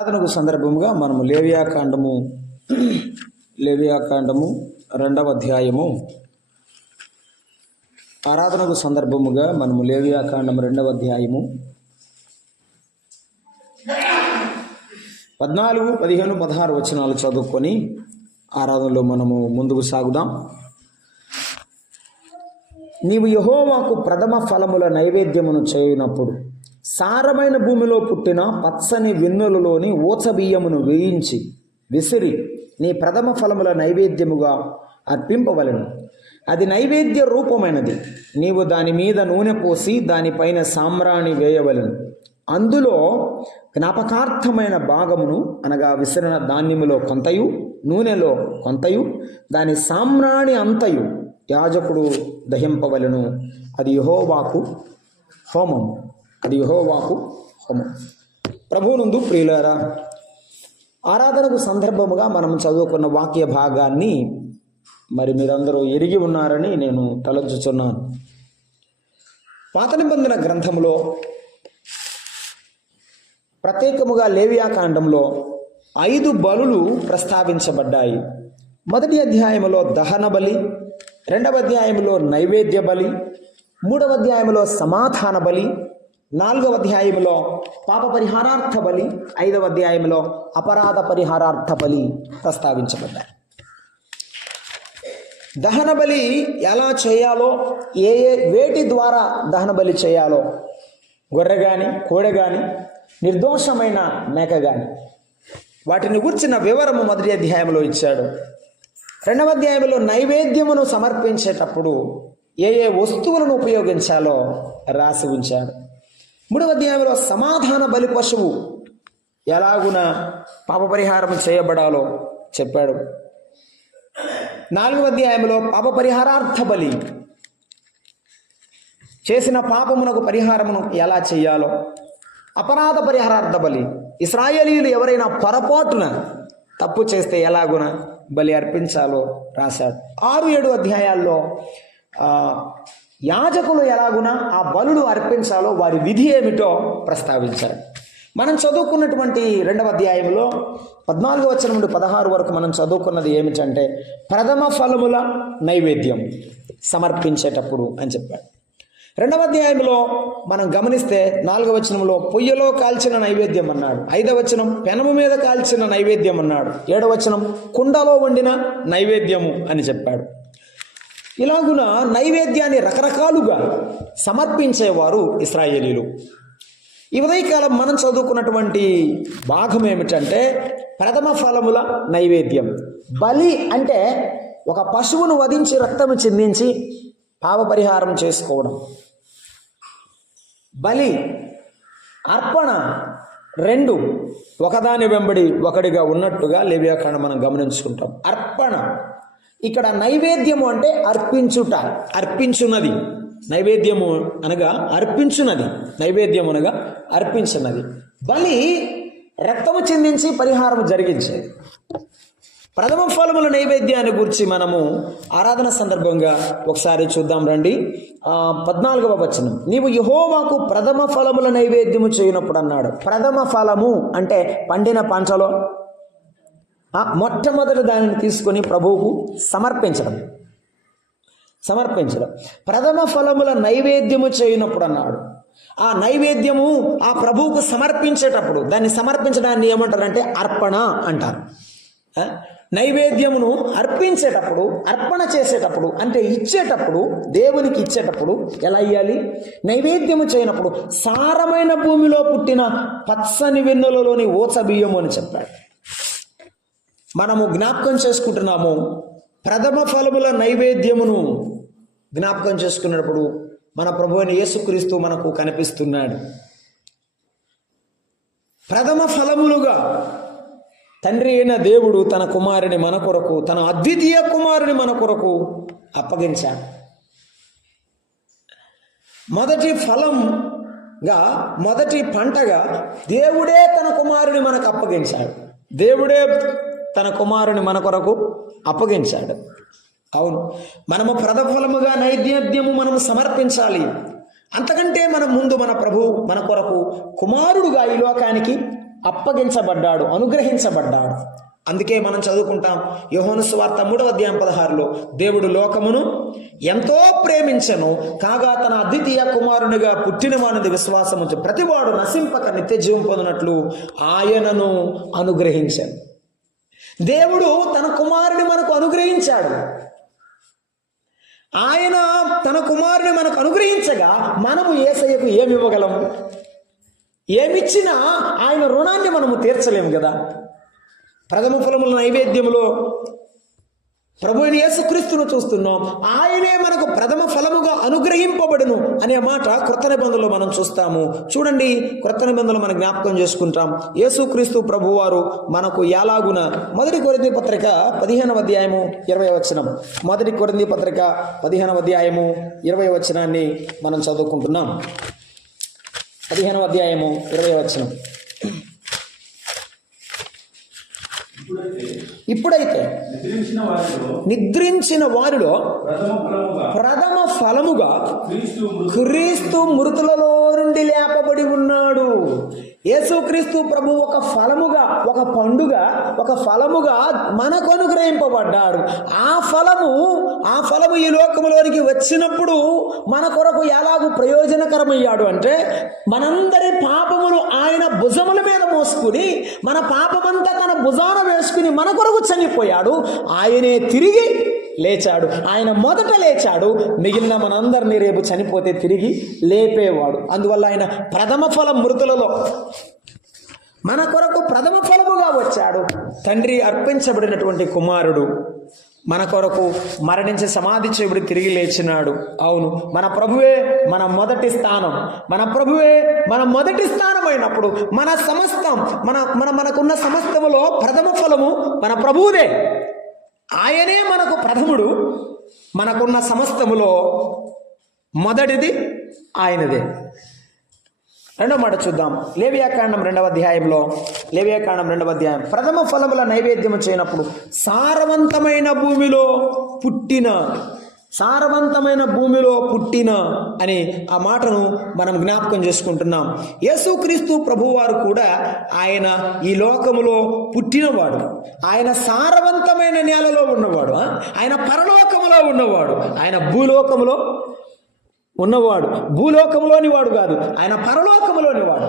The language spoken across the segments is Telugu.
ఆరాధనకు సందర్భముగా మనము లేవియాకాండము 2వ అధ్యాయము ఆరాధనకు సందర్భముగా మనము లేవియాకాండము 2వ అధ్యాయము 14, 15, 16 వచనాలు చదువుకొని ఆరాధనలో మనము ముందుకు సాగుదాం. నీవు యెహోవాకు ప్రథమ ఫలముల నైవేద్యమును చేయునప్పుడు సారమైన భూమిలో పుట్టిన పచ్చని వెన్నులలోని ఊచబియ్యమును వేయించి విసిరి నీ ప్రథమ ఫలముల నైవేద్యముగా అర్పింపవలెను. అది నైవేద్య రూపమైనది. నీవు దాని మీద నూనె పోసి దానిపైన సామ్రాణి వేయవలెను. అందులో జ్ఞాపకార్థమైన భాగమును అనగా విసిరిన ధాన్యములో కొంతయు నూనెలో కొంతయు దాని సామ్రాణి అంతయు యాజకుడు దహింపవలెను. అది యెహోవాకు హోమము. ప్రభువునందు ప్రియులారా, ఆరాధనకు సందర్భముగా మనం చదువుకున్న వాక్య భాగాన్ని మరి మీరందరూ ఎరిగి ఉన్నారని నేను తలంచుచున్నాను. పాత నిబంధన గ్రంథంలో ప్రత్యేకముగా లేవియాకాండంలో 5 బలులు ప్రస్తావించబడ్డాయి. మొదటి అధ్యాయంలో దహన బలి, 2వ అధ్యాయంలో నైవేద్య బలి, 3వ అధ్యాయంలో సమాధాన బలి, 4వ అధ్యాయంలో పాప పరిహారార్థ బలి, 5వ అధ్యాయంలో అపరాధ పరిహారార్థ బలి ప్రస్తావించబడ్డాయి. దహన బలి ఎలా చేయాలో, వేటి ద్వారా దహన బలి చేయాలో, గొర్రె కానీ కోడె కానీ నిర్దోషమైన మేక కానీ వాటిని గురించిన వివరము మొదటి అధ్యాయంలో ఇచ్చాడు. 2వ అధ్యాయంలో నైవేద్యమును సమర్పించేటప్పుడు ఏ వస్తువులను ఉపయోగించాలో రాసి ఉంచాడు. 3వ అధ్యాయంలో సమాధాన బలి పశువు ఎలాగున పాప పరిహారం చేయబడాలో చెప్పాడు. 4వ అధ్యాయంలో పాప పరిహారార్థ బలి, చేసిన పాపమునకు పరిహారమును ఎలా చేయాలో, అపరాధ పరిహారార్థ బలి, ఇశ్రాయేలీయులు ఎవరైనా పొరపాటున తప్పు చేస్తే ఎలాగున బలి అర్పించాలో రాశాడు. 6, 7 అధ్యాయాల్లో యాజకులు ఎలాగున ఆ బలులు అర్పించాలో వారి విధి ఏమిటో ప్రస్తావించారు. మనం చదువుకున్నటువంటి 2వ అధ్యాయంలో 14వ వచనం నుండి 16 వరకు మనం చదువుకున్నది ఏమిటంటే ప్రథమ ఫలముల నైవేద్యం సమర్పించేటప్పుడు అని చెప్పాడు. 2వ అధ్యాయంలో మనం గమనిస్తే 4వ వచనంలో పొయ్యిలో కాల్చిన నైవేద్యం అన్నాడు. 5వ వచనం పెనము మీద కాల్చిన నైవేద్యం అన్నాడు. 7వ వచనం కుండలో వండిన నైవేద్యము అని చెప్పాడు. ఇలాగున నైవేద్యాన్ని రకరకాలుగా సమర్పించేవారు ఇశ్రాయేలీయులు. ఈ ఉదయకాలం మనం చదువుకున్నటువంటి భాగం ఏమిటంటే ప్రథమ ఫలముల నైవేద్యం. బలి అంటే ఒక పశువును వధించి రక్తము చిందించి పాప పరిహారం చేసుకోవడం. బలి, అర్పణ 2 ఒకదాని వెంబడి ఒకడిగా ఉన్నట్టుగా లేవియాకాండం మనం గమనించుకుంటాం. అర్పణ, ఇక్కడ నైవేద్యము అంటే అర్పించుట, అర్పించున్నది. నైవేద్యము అనగా అర్పించున్నది, నైవేద్యము అనగా అర్పించున్నది. బలి రక్తము చిందించి పరిహారం జరిగించేది. ప్రథమ ఫలముల నైవేద్యాన్ని గురించి మనము ఆరాధన సందర్భంగా ఒకసారి చూద్దాం రండి. 14వ వచనం, నీవు యెహోవాకు ప్రథమ ఫలముల నైవేద్యము చేయనప్పుడు అన్నాడు. ప్రథమ ఫలము అంటే పండిన పంటలో మొట్టమొదటి దానిని తీసుకొని ప్రభువుకు సమర్పించడం. ప్రథమ ఫలముల నైవేద్యము చేయనప్పుడు అన్నాడు. ఆ నైవేద్యము ఆ ప్రభువుకు సమర్పించేటప్పుడు, దాన్ని సమర్పించడాన్ని ఏమంటారంటే అర్పణ అంటారు. నైవేద్యమును అర్పించేటప్పుడు, అర్పణ చేసేటప్పుడు అంటే ఇచ్చేటప్పుడు, దేవునికి ఇచ్చేటప్పుడు ఎలా ఇయ్యాలి? నైవేద్యము చేయనప్పుడు సారమైన భూమిలో పుట్టిన పచ్చని వెన్నులలోని ఊచబియ్యము అని చెప్పాడు. మనము జ్ఞాపకం చేసుకుంటున్నాము. ప్రథమ ఫలముల నైవేద్యమును జ్ఞాపకం చేసుకున్నప్పుడు మన ప్రభు అయిన యేసుక్రీస్తు మనకు కనిపిస్తున్నాడు. ప్రథమ ఫలములుగా తండ్రి అయిన దేవుడు తన కుమారుని మన కొరకు, తన అద్వితీయ కుమారుని మన కొరకు అప్పగించాడు. మొదటి ఫలంగా, మొదటి పంటగా దేవుడే తన కుమారుని మనకు అప్పగించాడు. దేవుడే తన కుమారుని మన కొరకు అప్పగించాడు. అవును, మనము ప్రథమఫలముగా నైవేద్యము మనము సమర్పించాలి. అంతకంటే మనం ముందు మన ప్రభు మన కొరకు కుమారుడుగా ఈ లోకానికి అప్పగించబడ్డాడు, అనుగ్రహించబడ్డాడు. అందుకే మనం చదువుకుంటాం యోహాను సువార్త 3వ అధ్యాయం 16లో, దేవుడు లోకమును ఎంతో ప్రేమించెను కాగా తన అద్వితీయ కుమారునిగా పుట్టిన వానిది విశ్వాసముంచు ప్రతివాడు నశింపక నిత్య జీవం పొందినట్లు ఆయనను అనుగ్రహించాను. దేవుడు తన కుమారుని మనకు అనుగ్రహించాడు. ఆయన తన కుమారుని మనకు అనుగ్రహించగా మనము యేసయ్యకు ఏమి ఇవ్వగలము? ఏమిచ్చినా ఆయన రుణాన్ని మనము తీర్చలేము కదా. ప్రథమ ఫలముల నైవేద్యములో ప్రభు అయిన యేసుక్రీస్తును చూస్తున్నాం. ఆయనే మనకు ప్రథమ ఫలముగా అనుగ్రహింపబడును అనే మాట క్రొత్త నిబంధనలో మనం చూస్తాము. చూడండి, క్రొత్త నిబంధనలో మనం జ్ఞాపకం చేసుకుంటాం. యేసుక్రీస్తు ప్రభువారు మనకు ఎలాగున 1 కొరింథీ పత్రిక 15వ అధ్యాయము 20వ వచనం, 1 కొరింథీ పత్రిక 15వ అధ్యాయము 20వ వచనాన్ని మనం చదువుకుంటున్నాం. 15వ అధ్యాయము 20వ వచనం. ఇప్పుడైతే నిద్రించిన వారిలో ప్రథమ ఫలముగా క్రీస్తు మృతులలో నుండి లేపబడి ఉన్నాడు. యేసుక్రీస్తు ప్రభు ఒక ఫలముగా, ఒక పండుగ, ఒక ఫలముగా మనకు అనుగ్రహింపబడ్డాడు. ఆ ఫలము ఈ లోకములోనికి వచ్చినప్పుడు మన కొరకు ఎలాగూ ప్రయోజనకరమయ్యాడు అంటే, మనందరి పాపములు ఆయన భుజముల మీద మోసుకుని, మన పాపమంతా తన భుజాన వేసుకుని మన కొరకు చనిపోయాడు. ఆయనే తిరిగి లేచాడు. ఆయన మొదట లేచాడు, మిగిలిన మనందరినీ రేపు చనిపోతే తిరిగి లేపేవాడు. అందువల్ల ఆయన ప్రథమ ఫలం మృతులలో మన కొరకు ప్రథమ ఫలముగా వచ్చాడు. తండ్రి అర్పించబడినటువంటి కుమారుడు మన కొరకు మరణించి సమాధి చేయబడి తిరిగి లేచినాడు. అవును, మన ప్రభువే మన మొదటి స్థానం. మన ప్రభువే మన మొదటి స్థానం అయినప్పుడు మన సమస్తం మనకున్న సమస్తములో ప్రథమ ఫలము మన ప్రభువుదే. ఆయనే మనకు ప్రథముడు. మనకున్న సమస్తములో మొదటిది ఆయనదే. రెండో మాట చూద్దాం. లేవియాకాండం 2వ అధ్యాయంలో, లేవియాకాండం 2వ అధ్యాయం, ప్రథమ ఫలముల నైవేద్యము చేయనప్పుడు సారవంతమైన భూమిలో పుట్టిన అని ఆ మాటను మనం జ్ఞాపకం చేసుకుంటున్నాం. యేసుక్రీస్తు ప్రభువారు కూడా ఆయన ఈ లోకములో పుట్టినవాడు. ఆయన సారవంతమైన నేలలో ఉన్నవాడు. ఆయన పరలోకములో ఉన్నవాడు. ఆయన భూలోకములో ఉన్నవాడు. భూలోకములోని వాడు కాదు, ఆయన పరలోకములోని వాడు.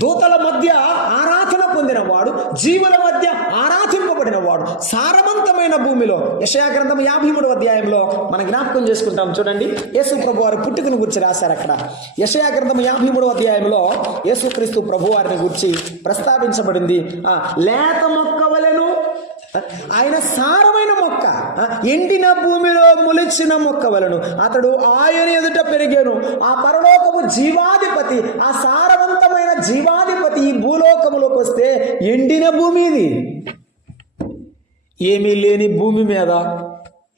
దూతల మధ్య ఆరాధన పొందినవాడు, జీవుల మధ్య ఆరాధింపబడినవాడు. సారవంతమైన భూమిలో యెషయా గ్రంథం 53వ అధ్యాయంలో మనం జ్ఞాపకం చేసుకుంటాం. చూడండి, యేసు ప్రభు వారి పుట్టుకను గురించి రాశారు అక్కడ. యెషయా గ్రంథం 53వ అధ్యాయంలో యేసుక్రీస్తు ప్రభు వారిని గురించి ప్రస్తావించబడింది. లేత మొక్క వలెను, ఆయన సారమైన మొక్క, ఎండిన భూమిలో మొలిచిన మొక్క వలెను అతడు ఆయన ఎదుట పెరిగాను. ఆ పరలోకము జీవాధిపతి, ఆ సారవంతమైన జీవాధిపతి ఈ భూలోకములోకి వస్తే ఎండిన భూమి ఇది. ఏమీ లేని భూమి మీద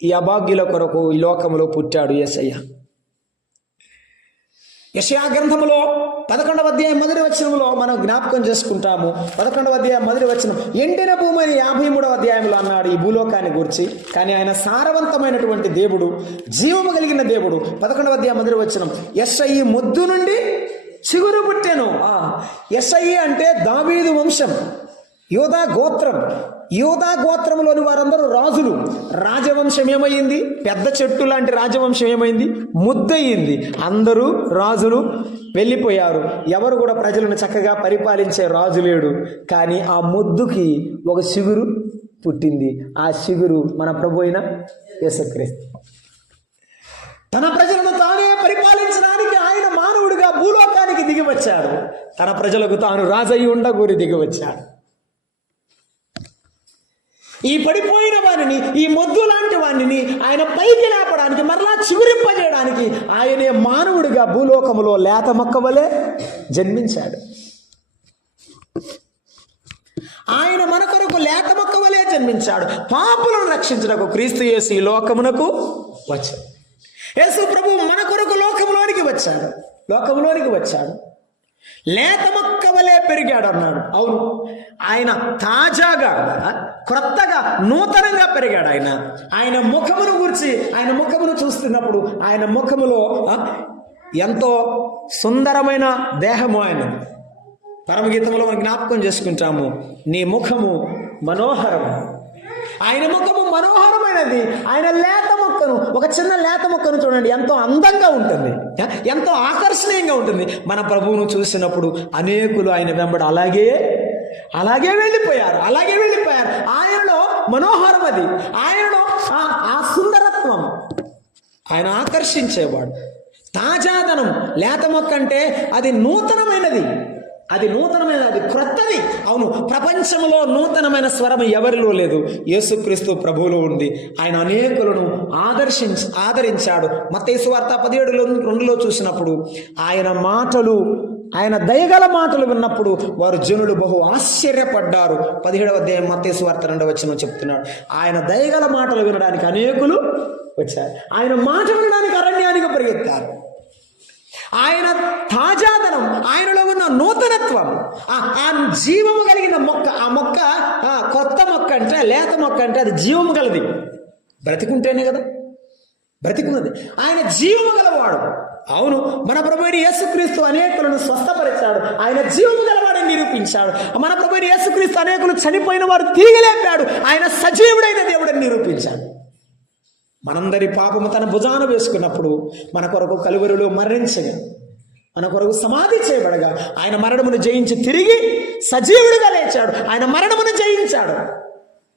ఈ అభాగ్యుల కొరకు ఈ లోకములో పుట్టాడు యేసయ్య. యెషయా గ్రంథములో 11వ అధ్యాయం 1వ వచనంలో మనం జ్ఞాపకం చేసుకుంటాము. 11వ అధ్యాయం 1వ వచనం, ఎండిన భూమి అని 53వ అధ్యాయంలో అన్నాడు ఈ భూలోకాన్ని గురించి. కానీ ఆయన సారవంతమైనటువంటి దేవుడు, జీవము కలిగిన దేవుడు. 11వ అధ్యాయం 1వ వచనం, యెషయి మొద్దు నుండి చిగురు పుట్టెను. యెషయి అంటే దావీదు వంశం, యూదా గోత్రం. యూదా గోత్రంలోని వారందరూ రాజులు. రాజవంశం ఏమైంది? పెద్ద చెట్టు లాంటి రాజవంశం ఏమైంది? ముద్దయింది. అందరూ రాజులు వెళ్ళిపోయారు. ఎవరు కూడా ప్రజలను చక్కగా పరిపాలించే రాజు లేడు. కానీ ఆ ముద్దుకి ఒక చిగురు పుట్టింది. ఆ చిగురు మన ప్రభు అయిన యేసుక్రీస్తు. తన ప్రజలను తానే పరిపాలించడానికి ఆయన మానవుడిగా భూలోకానికి దిగి వచ్చాడు. తన ప్రజలకు తాను రాజయ్యి ఉండగూరి దిగి వచ్చాడు. ఈ పడిపోయిన వారిని, ఈ మొద్దు లాంటి వారిని ఆయన పైకి లేపడానికి, మరలా చిగురింపజేయడానికి ఆయనే మానవుడిగా భూలోకములో లేత మొక్క వలె జన్మించాడు. ఆయన మన కొరకు లేత మొక్క వలె జన్మించాడు. పాపులను రక్షించడానికి క్రీస్తు యేసు ఈ లోకమునకు వచ్చాడు. యేసు ప్రభు మన కొరకు లోకములోనికి వచ్చాడు. లేత మొక్క వలె పెరిగాడు అన్నాడు. అవును, ఆయన తాజాగా, క్రొత్తగా, నూతనంగా పెరిగాడు. ఆయన ముఖమును గురించి, ఆయన ముఖమును చూస్తున్నప్పుడు ఆయన ముఖములో ఎంతో సుందరమైన దేహము ఆయనది. పరమగీతంలో మనం జ్ఞాపకం చేసుకుంటాము, నీ ముఖము మనోహరం. ఆయన ముఖము మనోహరమైనది. ఆయన లేత మొక్కను, ఒక చిన్న లేత మొక్కను చూడండి, ఎంతో అందంగా ఉంటుంది, ఎంతో ఆకర్షణీయంగా ఉంటుంది. మన ప్రభువును చూసినప్పుడు అనేకులు ఆయన వెంబడి అలాగే వెళ్ళిపోయారు. ఆయనలో మనోహరం, అది ఆయనలో ఆ సుందరత్వం, ఆయన ఆకర్షించేవాడు. తాజాదనం, లేత మొక్క అంటే అది నూతనమైనది, అది క్రొత్తది. అవును, ప్రపంచంలో నూతనమైన స్వరం ఎవరిలో లేదు, యేసుక్రీస్తు ప్రభువులో ఉంది. ఆయన అనేకులను ఆదరించాడు. మత్తయి సువార్త 17:2 చూసినప్పుడు ఆయన దయగల మాటలు విన్నప్పుడు వారు జనులు బహు ఆశ్చర్యపడ్డారు. 17వ అధ్యాయం మత్తయి సువార్త 2వ వచనం చెప్తున్నాడు. ఆయన దయగల మాటలు వినడానికి అనేకులు వచ్చారు. ఆయన మాట వినడానికి అరణ్యానికి పరిగెత్తారు. ఆయన తాజాదనం, ఆయనలో ఉన్న నూతనత్వం, ఆ జీవము కలిగిన మొక్క, ఆ మొక్క కొత్త మొక్క అంటే, లేత మొక్క అంటే అది జీవము గలది. బ్రతికుంటేనే కదా బ్రతికున్నది. ఆయన జీవము గలవాడు. అవును, మన ప్రభువైన యేసుక్రీస్తు అనేకులను స్వస్థపరిచాడు. ఆయన జీవము గలవాడని నిరూపించాడు. మన ప్రభువైన యేసుక్రీస్తు అనేకులు చనిపోయిన వారు తిరిగి లేపాడు. ఆయన సజీవుడైన దేవుడని నిరూపించాడు. మనందరి పాపము తన భుజాన వేసుకున్నప్పుడు మన కొరకు కలువరిలో మరణించగా, మన కొరకు సమాధి చేయబడగా, ఆయన మరణమును జయించి తిరిగి సజీవుడిగా లేచాడు. ఆయన మరణమును జయించాడు.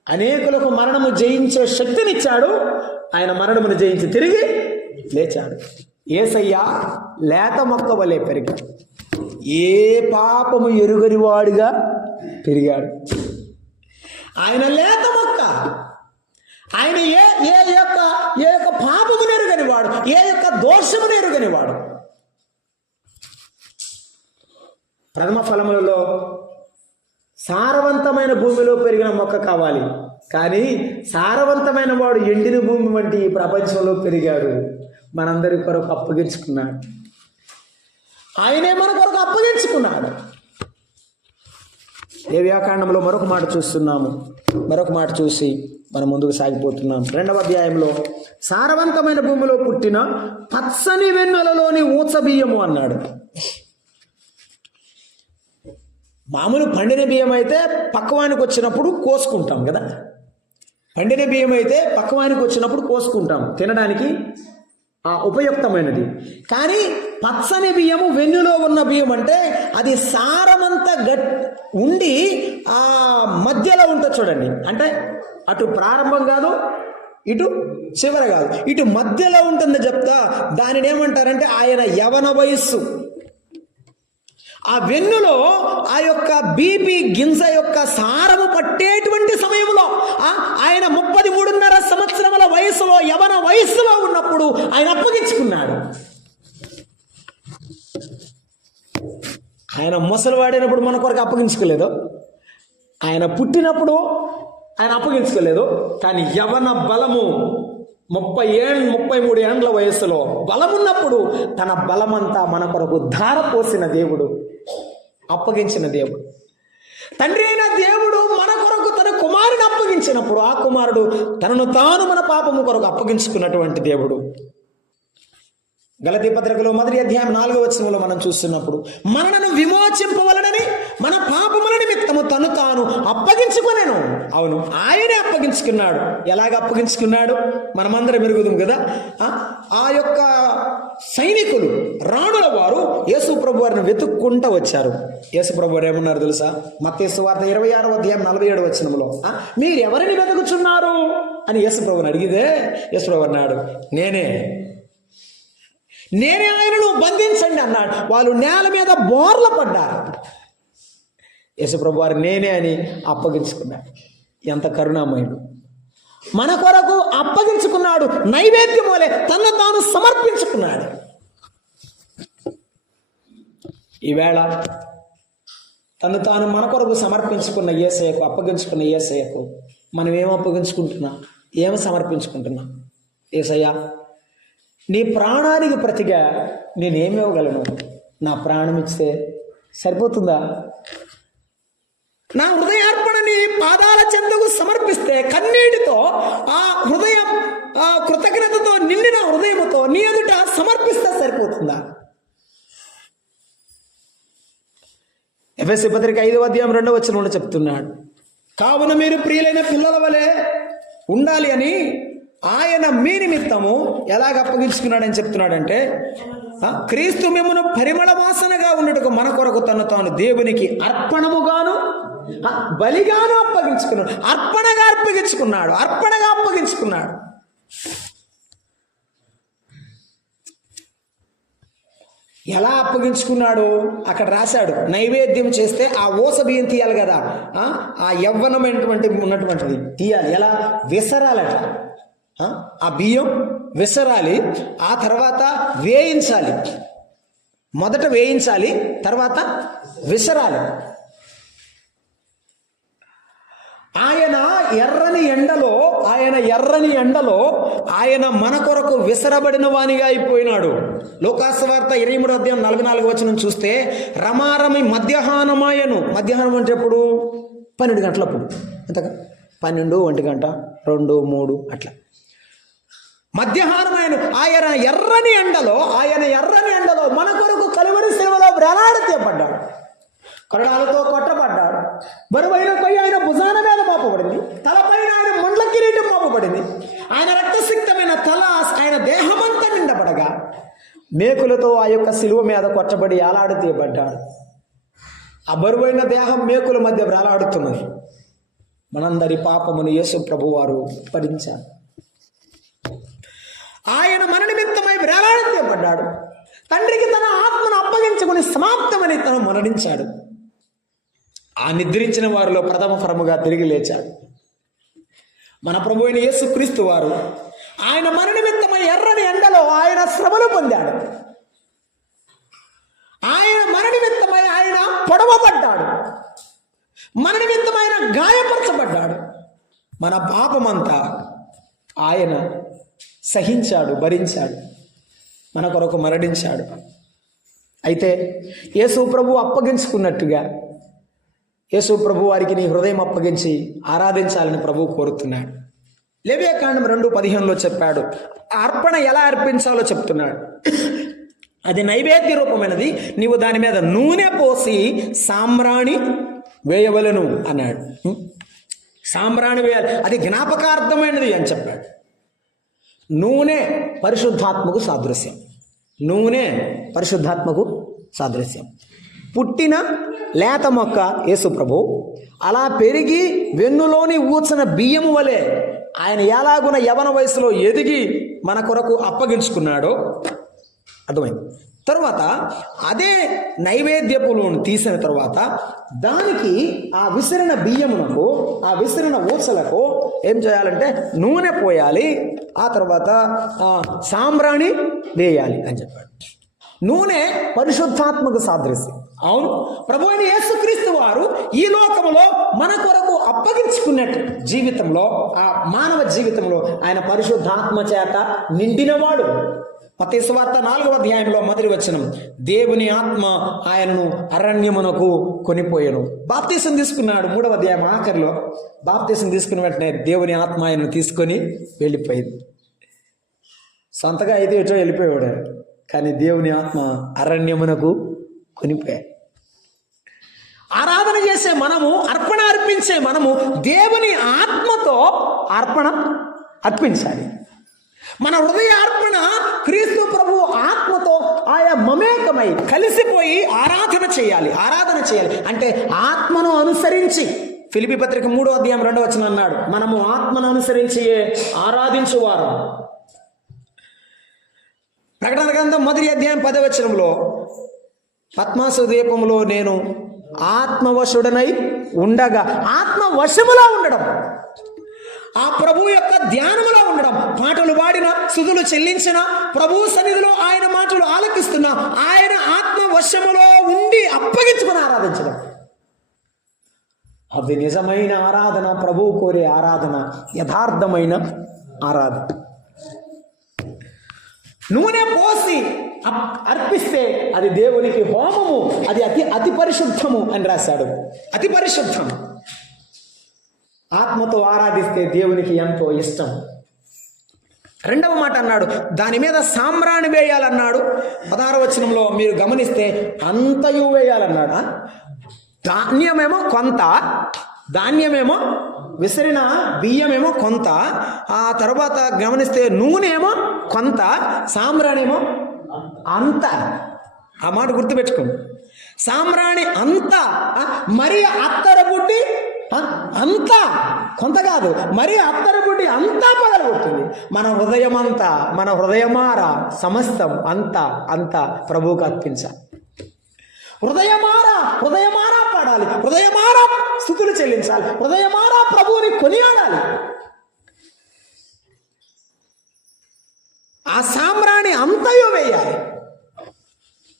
అనేకులకు మరణము జయించే శక్తినిచ్చాడు. ఆయన మరణమును జయించి తిరిగి లేచాడు. యేసయ్య లేత మొక్క వలె పెరిగాడు. ఏ పాపము ఎరుగని వాడుగా పెరిగాడు. ఆయన లేత మొక్క. ఆయన ఏ యొక్క పాపమును ఎరుగని వాడు, ఏ యొక్క దోషమును ఎరుగని వాడు. ప్రథమ ఫలములలో సారవంతమైన భూమిలో పెరిగిన మొక్క కావాలి, కానీ సారవంతమైన వాడు ఎండిన భూమి వంటి ఈ ప్రపంచంలో పెరిగాడు. మనందరి కొరకు అప్పగించుకున్నాడు. ఆయనే మన కొరకు అప్పగించుకున్నాడు. లేవ్యాకాండంలో మరొక మాట చూస్తున్నాము. మరొక మాట చూసి మనం ముందుకు సాగిపోతున్నాం. 2వ అధ్యాయంలో సారవంతమైన భూమిలో పుట్టిన పచ్చని వెన్నులలోని ఊచబియ్యము అన్నాడు. మామూలు పండిన బియ్యం అయితే పక్వానికి వచ్చినప్పుడు కోసుకుంటాం కదా. పండిన బియ్యం అయితే పక్వానికి వచ్చినప్పుడు కోసుకుంటాం, తినడానికి ఉపయుక్తమైనది. కానీ పచ్చని బియ్యము, వెన్నులో ఉన్న బియ్యం అంటే అది సారమంతా ఉండి ఆ మధ్యలో ఉంటుంది చూడండి. అంటే అటు ప్రారంభం కాదు, ఇటు చివర కాదు, ఇటు మధ్యలో ఉంటుంది చెప్తా. దానిని ఏమంటారంటే ఆయన యవన వయస్సు. ఆ వెన్నులో ఆ యొక్క బీపీ గింజ యొక్క సారము పట్టేటువంటి సమయంలో ఆయన 33.5 సంవత్సరముల వయసులో, యవన వయస్సులో ఉన్నప్పుడు ఆయన అప్పగించుకున్నాడు. ఆయన ముసలివాడినప్పుడు మన కొరకు అప్పగించుకోలేదు. ఆయన పుట్టినప్పుడు ఆయన అప్పగించుకోలేదు. కానీ యవన బలము 33 ఏండ్ల వయస్సులో బలమున్నప్పుడు తన బలమంతా మన కొరకు ధారపోసిన దేవుడు, అప్పగించిన దేవుడు. తండ్రి అయిన దేవుడు మన కొరకు తన కుమారుని అప్పగించినప్పుడు ఆ కుమారుడు తనను తాను మన పాపము కొరకు అప్పగించుకున్నటువంటి దేవుడు. గలతీ పత్రికలో 1వ అధ్యాయం 4వ వచనంలో మనం చూస్తున్నప్పుడు మనలను విమోచింపవలనని మన పాపముల నిమిత్తము తను తాను అప్పగించుకొనెను. అవును, ఆయనే అప్పగించుకున్నాడు. ఎలాగ అప్పగించుకున్నాడు మనమందరం ఎరుగుదాం కదా. ఆ యొక్క సైనికులు, రాణుల వారు యేసు ప్రభు వారిని వెతుక్కుంటూ వచ్చారు. యేసు ప్రభు వారు ఏమన్నారు తెలుసా? మత్తయి సువార్త 26వ అధ్యాయం 47వ వచనంలో మీరు ఎవరిని వెతుకుచున్నారు అని యేసు ప్రభుని అడిగితే యేసు ప్రభు అన్నాడు, నేనే ఆయనను బంధించండి అన్నాడు. వాళ్ళు నేల మీద బోర్ల పడ్డారు. యేసుప్రభు వారు నేనే అని అప్పగించుకున్నాడు. ఎంత కరుణామయుడు! మన కొరకు అప్పగించుకున్నాడు. నైవేద్యం వలె తనను తాను సమర్పించుకున్నాడు. ఈవేళ తను తాను మన కొరకు సమర్పించుకున్న యేసయ్యకు, అప్పగించుకున్న యేసయ్యకు మనం ఏం అప్పగించుకుంటున్నాం, ఏమి సమర్పించుకుంటున్నాం? యేసయ్య, నీ ప్రాణానికి ప్రతిగా నేనేమి ఇవ్వగలను? నా ప్రాణం ఇస్తే సరిపోతుందా? నా హృదయార్పణని పాదాల చెంతకు సమర్పిస్తే కన్నీటితో, ఆ హృదయం కృతజ్ఞతతో నిండిన హృదయముతో నీ ఎదుట సమర్పిస్తే సరిపోతుందా? ఎఫెసీ పత్రిక 5వ అధ్యాయం 2వ వచనంలో చెప్తున్నాడు, కావున మీరు ప్రియులైన పిల్లల వలె ఉండాలి అని ఆయన మీ నిమిత్తము ఎలాగ అప్పగించుకున్నాడని చెప్తున్నాడంటే, క్రీస్తు మిమ్మును పరిమళ వాసనగా ఉన్నట్టుకు మన కొరకు తాను దేవునికి అర్పణముగాను బలిగాను అప్పగించుకున్నాడు. అర్పణగా అప్పగించుకున్నాడు. ఎలా అప్పగించుకున్నాడు అక్కడ రాశాడు. నైవేద్యం చేస్తే ఆ ఓస బియ్యం తీయాలి కదా, ఆ యవ్వనమైనటువంటి ఉన్నటువంటిది తీయాలి. ఎలా? విసరాలట. ఆ బియ్యం విసరాలి, ఆ తర్వాత వేయించాలి. మొదట వేయించాలి, తర్వాత విసరాలి. ఆయన ఎర్రని ఎండలో ఆయన మన కొరకు విసరబడిన వానిగా అయిపోయినాడు. లోకాసువార్త 23వ అధ్యాయం 44వ వచనం చూస్తే, రమారమి మధ్యాహ్నమాయను. మధ్యాహ్నం అంటే ఎప్పుడు? 12 గంటలప్పుడు. ఎంతగా? 12, 1 గంట, 2, 3 అట్లా మధ్యాహ్నమైన ఆయన ఎర్రని ఎండలో మన కొరకు కలువరి సేవలో వేలాడతీయబడ్డాడు. కొరడాలతో కొట్టబడ్డాడు. బరువైన కొయ్య ఆయన భుజాన మీద మోపబడింది. తలపైన ఆయన ముండ్ల కిరీటం మోపబడింది. ఆయన రక్తసిక్తమైన తల ఆయన దేహమంతా నిండబడగా మేకులతో ఆ యొక్క శిలువ మీద కొట్టబడి వేలాడతీయబడ్డాడు. ఆ బరువైన దేహం మేకుల మధ్య వేలాడుతున్నది. మనందరి పాపమును యేసు ప్రభువారు భరించారు. ఆయన మన నిమిత్తమై వేలాడతీయబడ్డాడు. తండ్రికి తన ఆత్మను అప్పగించుకుని సమాప్తమని తను మరణించాడు. ఆ నిద్రించిన వారిలో ప్రథమ ఫలముగా తిరిగి లేచాడు. మన ప్రభు అయిన యేసుక్రీస్తు వారు ఆయన మన నిమిత్తమై ఎర్రని ఎండలో ఆయన శ్రమలు పొందాడు. ఆయన మన నిమిత్తమై ఆయన పొడవబడ్డాడు. మన నిమిత్తమైన గాయపరచబడ్డాడు. మన పాపమంతా ఆయన సహించాడు, భరించాడు, మన కొరకు మరణించాడు. అయితే యేసు ప్రభు అప్పగించుకున్నట్టుగా యేసు ప్రభు వారికి నీ హృదయం అప్పగించి ఆరాధించాలని ప్రభువు కోరుతున్నాడు. లేవియాకాండం 2:15లో చెప్పాడు. అర్పణ ఎలా అర్పించాలో చెప్తున్నాడు. అది నైవేద్య రూపమైనది. నీవు దాని మీద నూనె పోసి సాంబ్రాణి వేయవలను అన్నాడు. సాంబ్రాణి వేయాలి, అది జ్ఞాపకార్థమైనది అని చెప్పాడు. నూనె పరిశుద్ధాత్మకు సాదృశ్యం. పుట్టిన లేత మొక్క యేసు ప్రభు అలా పెరిగి వెన్నులోని ఊచన బియ్యము వలె ఆయన ఎలాగున యవన వయసులో ఎదిగి మన కొరకు అప్పగించుకున్నాడో అర్థమైంది. తర్వాత అదే నైవేద్యపులను తీసిన తర్వాత దానికి ఆ విసిరిన బియ్యమునకు, ఆ విసిరిన ఊచలకు ఏం చేయాలంటే నూనె పోయాలి. ఆ తర్వాత సాంబ్రాణి వేయాలి అని చెప్పాడు. నూనె పరిశుద్ధాత్మకు సాదృశ్యం. అవును, ప్రభు అయిన యేసుక్రీస్తు వారు ఈ లోకములో మన కొరకు అప్పగించుకున్నట్టు జీవితంలో, ఆ మానవ జీవితంలో ఆయన పరిశుద్ధాత్మ చేత నిండినవాడు. మత్తయి సువార్త 4వ అధ్యాయంలో 1వ వచనం, దేవుని ఆత్మ ఆయనను అరణ్యమునకు కొనిపోయెను. బాప్తీసం తీసుకున్నాడు. 3వ అధ్యాయం ఆఖరిలో బాప్తీసం తీసుకున్న వెంటనే దేవుని ఆత్మ ఆయనను తీసుకొని వెళ్ళిపోయింది. సొంతగా అయితే ఎటో వెళ్ళిపోయాడు, కానీ దేవుని ఆత్మ అరణ్యమునకు కొనిపోయాడు. ఆరాధన చేసే మనము, అర్పణ అర్పించే మనము దేవుని ఆత్మతో అర్పణ అర్పించాలి. మన హృదయ అర్పణ క్రీస్తు ప్రభు ఆత్మతో ఆయా మమేకమై కలిసిపోయి ఆరాధన చేయాలి అంటే ఆత్మను అనుసరించి. ఫిలిప్పీ పత్రిక 3వ అధ్యాయం 2వ వచనం అన్నాడు, మనము ఆత్మను అనుసరించి ఆరాధించువారు. ప్రకటన గ్రంథం 1వ అధ్యాయం 10వ వచనంలో, పద్మాసు ద్వీపంలో నేను ఆత్మవశుడనై ఉండగా, ఆత్మవశములా ఉండడం, ఆ ప్రభు యొక్క ధ్యానములో ఉండడం, పాటలు పాడిన, స్తుతులు చెల్లించిన, ప్రభు సన్నిధిలో ఆయన మాటలు ఆలకిస్తున్నా, ఆయన ఆత్మవశములో ఉండి అప్పగించుకుని ఆరాధించడం, అది నిజమైన ఆరాధన. ప్రభువు కోరే ఆరాధన, యథార్థమైన ఆరాధన. నూనె పోసి అర్పిస్తే అది దేవునికి హోమము, అది అతి పరిశుద్ధము అని రాశాడు. అతి పరిశుద్ధం. ఆత్మతో ఆరాధిస్తే దేవునికి ఎంతో ఇష్టం. 2వ మాట అన్నాడు, దాని మీద సాంబ్రాణి వేయాలన్నాడు. 16వ వచనంలో మీరు గమనిస్తే అంతయు వేయాలన్నాడు. ధాన్యమేమో విసిరిన బియ్యమేమో కొంత, ఆ తర్వాత గమనిస్తే నూనెమో కొంత, సాంబ్రాణేమో అంత. ఆ మాట గుర్తుపెట్టుకోండి. సాంబ్రాణి అంత, మరి అత్తర బుడ్డి అంత, కొంత కాదు, మరి అత్తర బుడ్డి అంతా పగలగొట్టింది. మన హృదయమంతా, మన హృదయమార సమస్తం అంతా ప్రభువుకు అర్పించాలి. హృదయమారా పాడాలి, హృదయమారా స్తుతులు చెల్లించాలి, హృదయమారా ప్రభువుని కొనియాడాలి. ఆ సాంబ్రాణి అంతయో వేయాలి.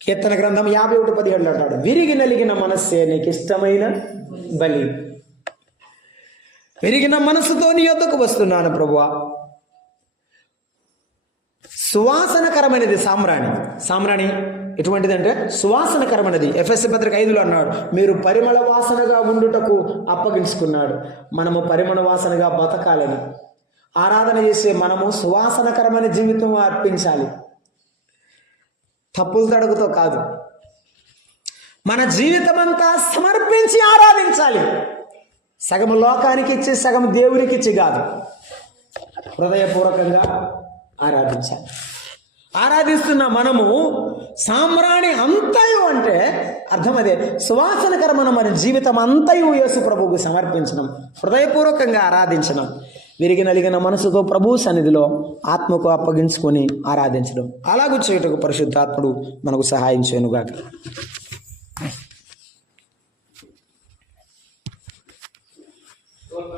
కీర్తన గ్రంథం 51:17 అంటాడు, విరిగి నలిగిన మనస్సే నీకు ఇష్టమైన బలి. విరిగిన మనసుతో నీ యొద్దకు వస్తున్నాను ప్రభువా. సువాసనకరమైనది సాంబ్రాణి ఎటువంటిదంటే సువాసనకరమైనది. ఎఫెసీ పత్రిక 5లో అన్నాడు, మీరు పరిమళ వాసనగా ఉండుటకు అప్పగించుకున్నాడు. మనము పరిమళ వాసనగా బతకాలని, ఆరాధన చేసే మనము సువాసనకరమైన జీవితం అర్పించాలి. తప్పులు తడుగుతో కాదు, మన జీవితం అంతా సమర్పించి ఆరాధించాలి. సగం లోకానికి ఇచ్చి సగం దేవునికి ఇచ్చి కాదు, హృదయపూర్వకంగా ఆరాధించాలి. ఆరాధిస్తున్న మనము సాంబ్రాణి అంతయు అంటే అర్థం అదే, సువాసనకరమైన మన జీవితం అంతయు యేసు ప్రభువుకు సమర్పించడం, హృదయపూర్వకంగా ఆరాధించడం, విరిగి నలిగిన మనసుతో ప్రభు సన్నిధిలో ఆత్మకు అప్పగించుకొని ఆరాధించడం. అలాగూ చేయుటకు పరిశుద్ధాత్ముడు మనకు సహాయం చేయనుగాక.